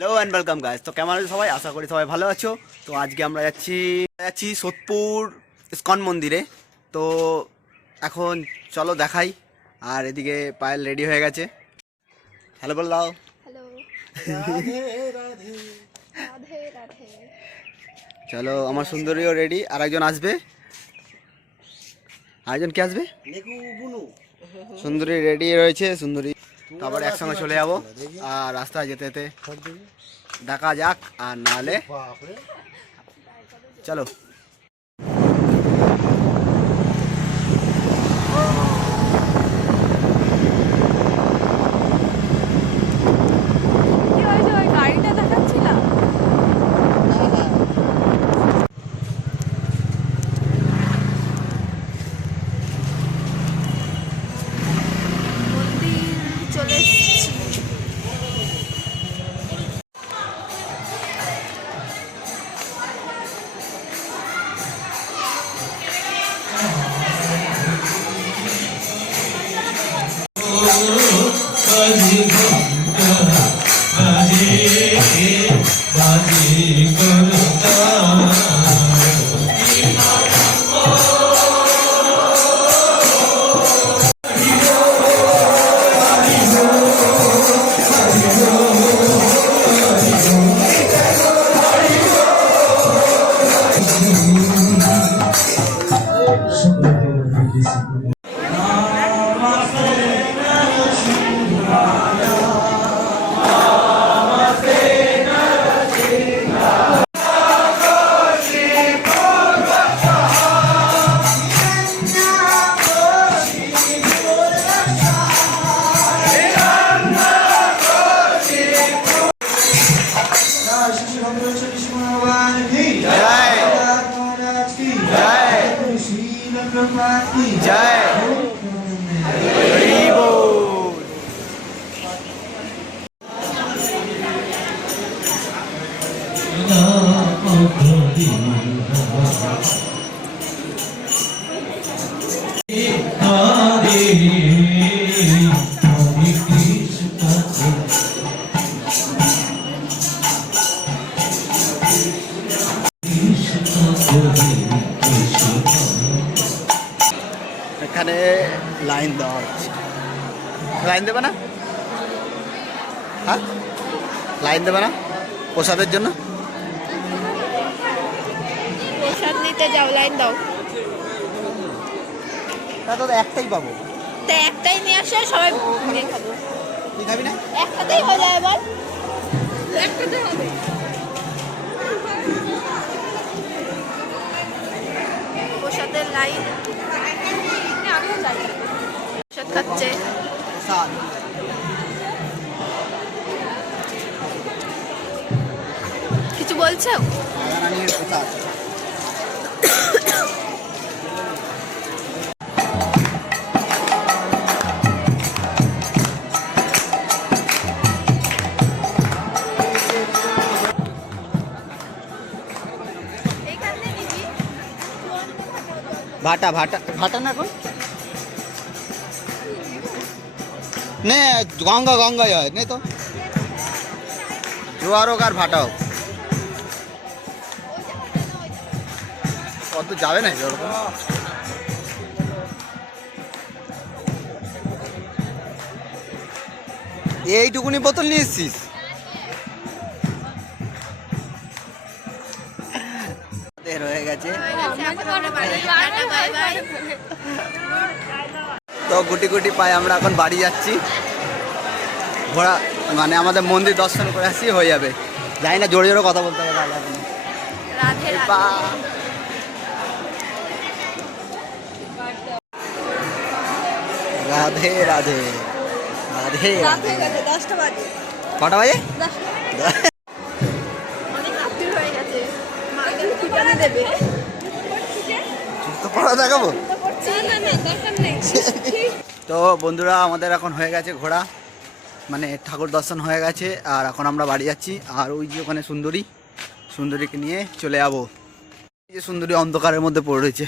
Hello and welcome guys তো কেমন আছো সবাই? আশা করি সবাই ভালো আছো। তো আজকে আমরা যাচ্ছি যাচ্ছি সোদপুর ইস্কন মন্দিরে। তো এখন চলো দেখাই। আর এদিকে পায়েল রেডি হয়ে গেছে। হ্যালো বল দাও। চলো আমার সুন্দরীও রেডি আর একজন আসবে। আরেকজন কে আসবে? সুন্দরী রেডি রয়েছে। সুন্দরী তারপরে একসঙ্গে চলে যাব। আর রাস্তায় যেতে যেতে দেখা যাক আর নাহলে চলো। জয়। হরি এখানে লাইন দেওয়া হচ্ছে লাইন দেবে না? হ্যাঁ? লাইন দেবে না? প্রসাদের জন্য? প্রসাদ নিতে যাও লাইন দাও। তা তো একটাই পাবো। তা একটাই নিয়ে আসো সবাই ভাগে খাব। তুই খাবি না? একটাতেই হয়ে একটাতে হবে। প্রসাদের লাইন। খাচ্ছে কিছু বলছো? ভাটা ভাটা ভাটা না এখন? নে গঙ্গা গঙ্গায় হয় নে তো। জোয়ার হোক আর ভাটা হোক। কত যাবে না ওরকম এইটুকুনি বোতল নিয়ে এসছিস? হয়ে গেছে। টাটা বাই বাই তো গুটি গুটি পায়ে আমরা এখন বাড়ি যাচ্ছি। ঘোড়া মানে আমাদের মন্দির দর্শন করে আসি হয়ে যাবে। জানি না জোরে জোরে কথা বলতে হবে তাহলে। রাধে রাধে। রাধে রাধে কটা বাজে? হয়ে তো পড়া দেখাবো? তো বন্ধুরা, আমাদের এখন হয়ে গেছে ঘোড়া। মানে ঠাকুর দর্শন হয়ে গেছে, আর এখন আমরা বাড়ি যাচ্ছি। আর ওই যে ওখানে সুন্দরী, সুন্দরীকে নিয়ে চলে যাব। এই যে সুন্দরী অন্ধকারের মধ্যে পড়ে রয়েছে।